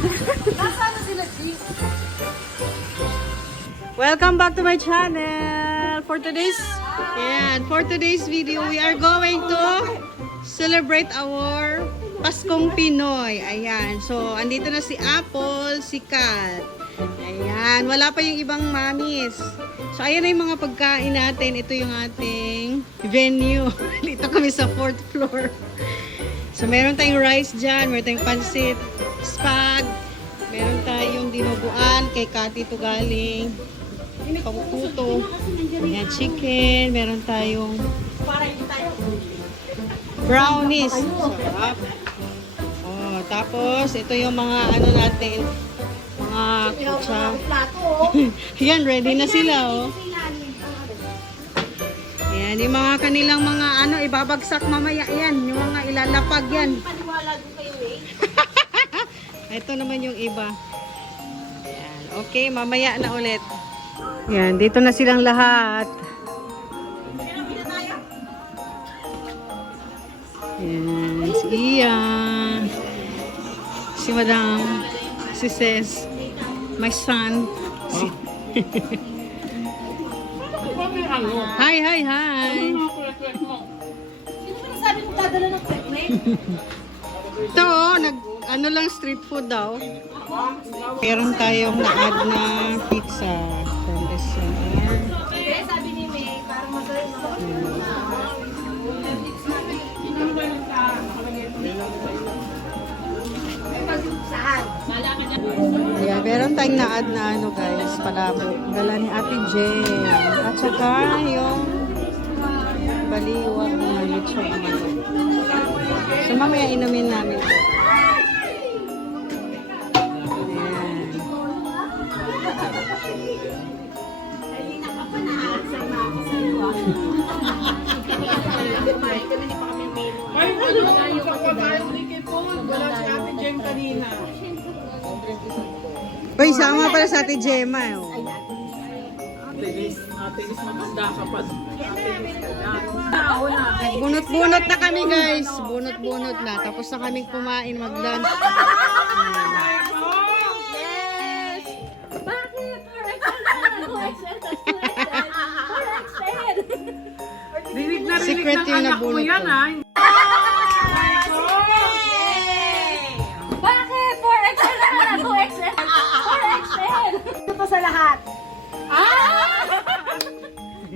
Nasaan na sila, G? Welcome back to my channel. For today's video, we are going to celebrate our Paskong Pinoy. Ayan. So, andito na si Apple, si Kat. Ayan. Wala pa yung ibang mamis. So, ayan na yung mga pagkain natin. Ito yung ating venue. Dito kami sa 4th floor. So, meron tayong rice dyan. Meron tayong pansit, spag. Meron tayong dinuguan. Kay Kati ito galing. Pagkuto. Ayan, chicken. Meron tayong brownies. Sarap. Oh, tapos, ito yung mga ano natin. Mga kutsa. Yan, ready na sila, oh. Ayan, yung mga kanilang mga ano, ibabagsak mamaya yan. Yung mga ilalapag yan. Ito naman yung iba. Ayan, okay, mamaya na ulit. Ayan, dito na silang lahat. Ayan, si Ian, si Madam, si Ses, my son. Hi, hi, hi. Sino ba nasabi mo dadala ng pekmek? Ito, ano lang street food daw. Meron tayong na-add na pizza from SNR. Kaya sabi ni May, parang magaling ako. Saan? Yeah, meron tayong na-add na ano guys, palabok. Dala ni Ate Jen. At saka yung baliwag na lechon manok. So mamaya inumin namin ito. Uy, sama pala sa Ate Gemma. Oh. Ate is maganda kapag Bunot-bunot na kami guys. Bunot-bunot na. Tapos na kaming kumain, mag-lunch. Yes! Bakit? dinig na Secret rinig ng yung anak mo nabunot yan ko. ha. Bakit? 4XL na 2XL. 4XL. Ito pa sa lahat.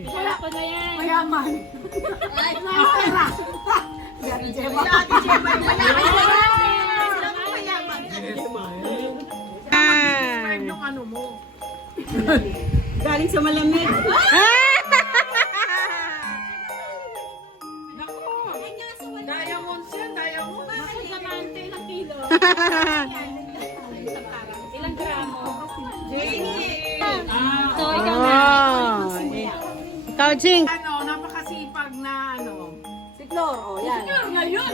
Wala pa na yan. Mayaman. Ay, pera. Si Ate Gemma. Si Ate Gemma. Mayaman. Yung ano mo. Galing sa malamig. Nako. Diamonds yan, diamonds. Diamante, ilang kilo? Ilang gramo? So, ikaw na. Ikaw, Jing. Ano, napakasipag na ano. Si Flor, oh, yan. Si Flor ngayon.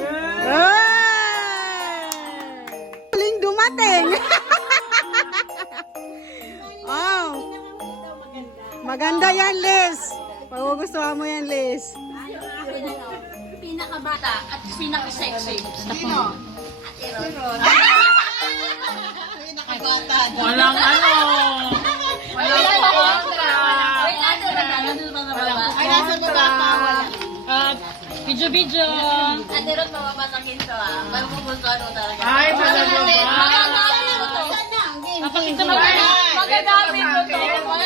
Huling dumating. Oh. Maganda yan, Liz. Pagugustuhan mo yan, Liz. Pinakabata at pinaka-sexy. Sino? Walang ano. Walang kontra. Ay, nasa baba pa. Video. Ate Rod, mapapasakin to ah. Baru magustuhan mo talaga. Ay, talaga ba? Papakita mo Magagamit mo to. Video mo na,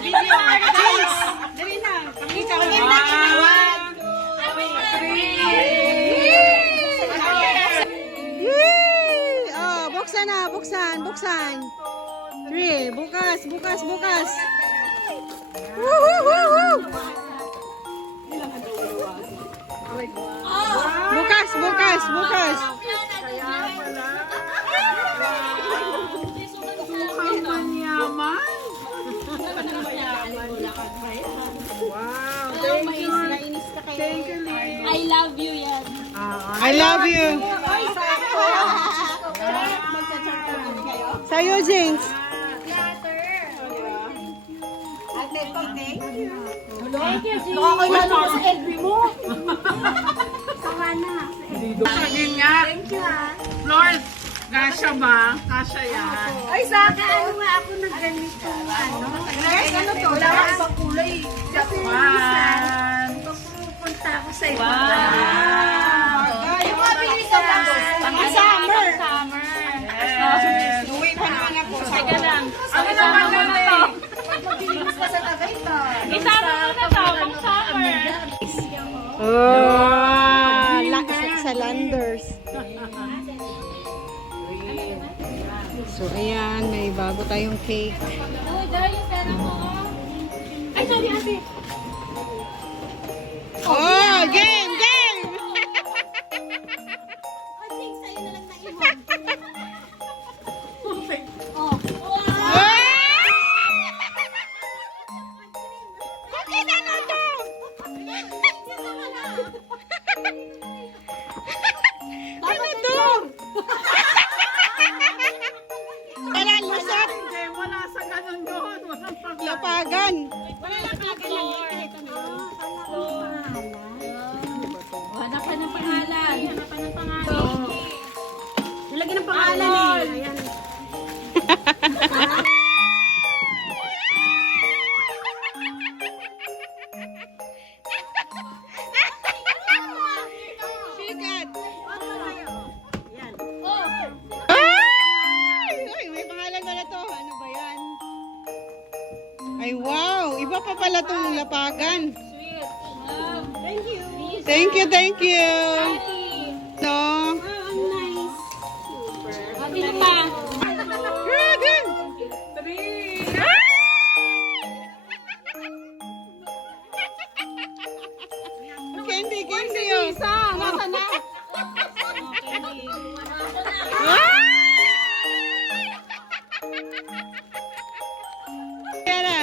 video. Dali na. Pakita ko Oh, buksan na, buksan. 3, bukas. Woo! Bukas. Mukhang manyaman. Wow, thank you. Thank you, Liz. I love you yan. I love you. Sa'yo, Jinx. Nakakailan ako sa LB mo. Saka na. Sabihin nga. Thank you, Lord, kasya ba? Kasya yan. Ay, sa akin, ano nga ako nagganito, ano? Guys, ano to? Wala akong ibang kulay. Kasi minsan, pupunta ako sa ibang yung mga bilis ko lang. Summer. Uwi pa naman ako. Sige lang. Ano naman na to? Maglinis ka sa Tagaytay. Isama mo na to, pang summer. Oh, sa Landers. So, ayan, may bago tayong cake. Ay, sorry, ate. Oh, game, game! Cookies ano to? Ano to? Wala lusot. Hindi, wala sa ganun doon. Walang paglapagan. Lapagan. Wala lang Hanap ka ng pangalan. Hanap ka ng pangalan. Nilagyan ng pangalan eh. Ayan. Sikat. Ayan. Ay, may pangalan pala to. Ano ba yan? Ay, wow. Iba pa pala tong lapagan. Sweet. Thank you. Thank you, thank you. No. Ang nice. Sino pa? Dragon. Candy, candy. Isa, nasa na? Yan na.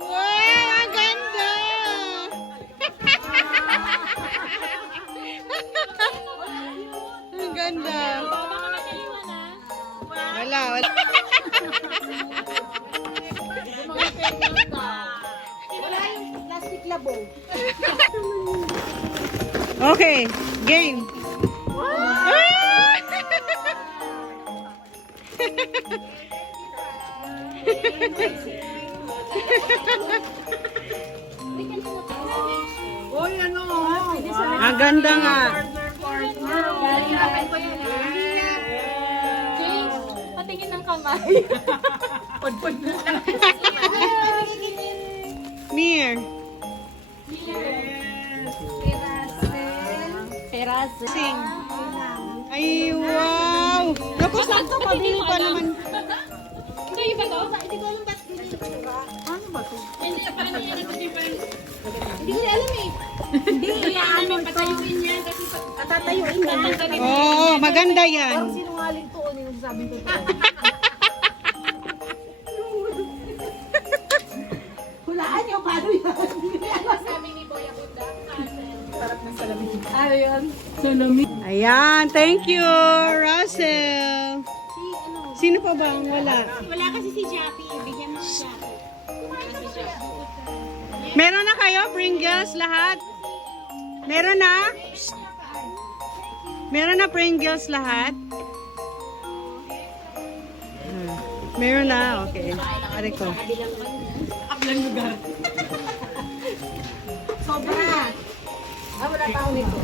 Wow, ang ganda! Ang ganda. Wala, wala. Wala yung plastic labo. Okay, game. Uy, ano? Ang ganda nga. James, patingin ng kamay. Pudpud na lang. Mir. Peraze. Sing. Ay, wow. Naku, saan to? Pabili pa naman. Ito yung ba to? Hindi ko alam ba't ganyan yung tsura. Ano ba to? Hindi, parang yung hindi pa rin. Hindi ko alam eh. Hindi, ano ito. Patayuin niya kasi Katatayuin na. Oo, maganda yan. Parang sinungaling to. Ano yung sabi ko to? Hulaan niyo, paano yan? sabi ni Boy Abunda. Ano yun? Ayan, thank you, Russell. Sino pa ba ang wala? Wala kasi si Jappy. Bigyan mo si Jappy. Meron na kayo, Pringles, lahat? Meron na? Psst. Meron na Pringles lahat? Meron na, okay. Ari ko. Sobra. Wala pa ako nito.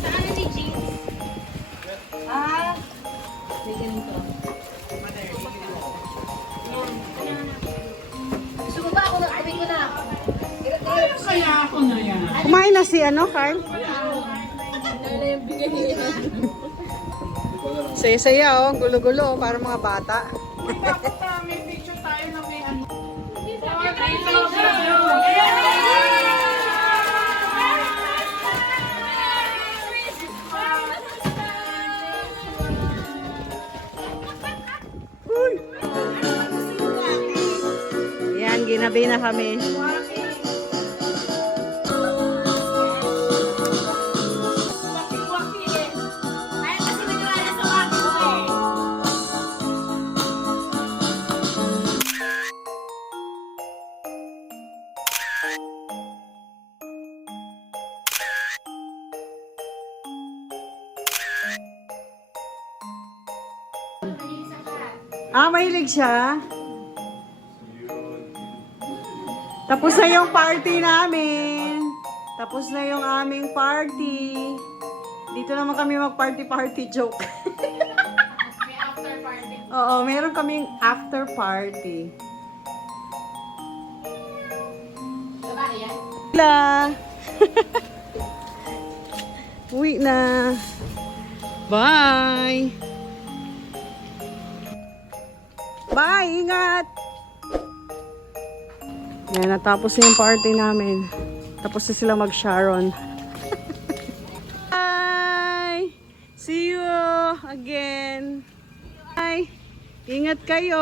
Saan ni James? May ganito. Gusto mo ba ako na? Sabi ko na. Kaya ako na yan. Kumain na si ano, Carl? Saya-saya, oh. Gulo-gulo, oh, para mga bata. Dapat may picture tayo na may ano. Yan, ginabi na kami. Mahilig siya. Tapos na yung party namin. Tapos na yung aming party. Dito naman kami mag-party-party joke. May after party. Oo, meron kaming after party. Babae yan? La. Uwi na. Bye. Bye, ingat. Yan, natapos na yung party namin. Tapos na sila mag-Sharon. Bye. See you again. Bye. Ingat kayo.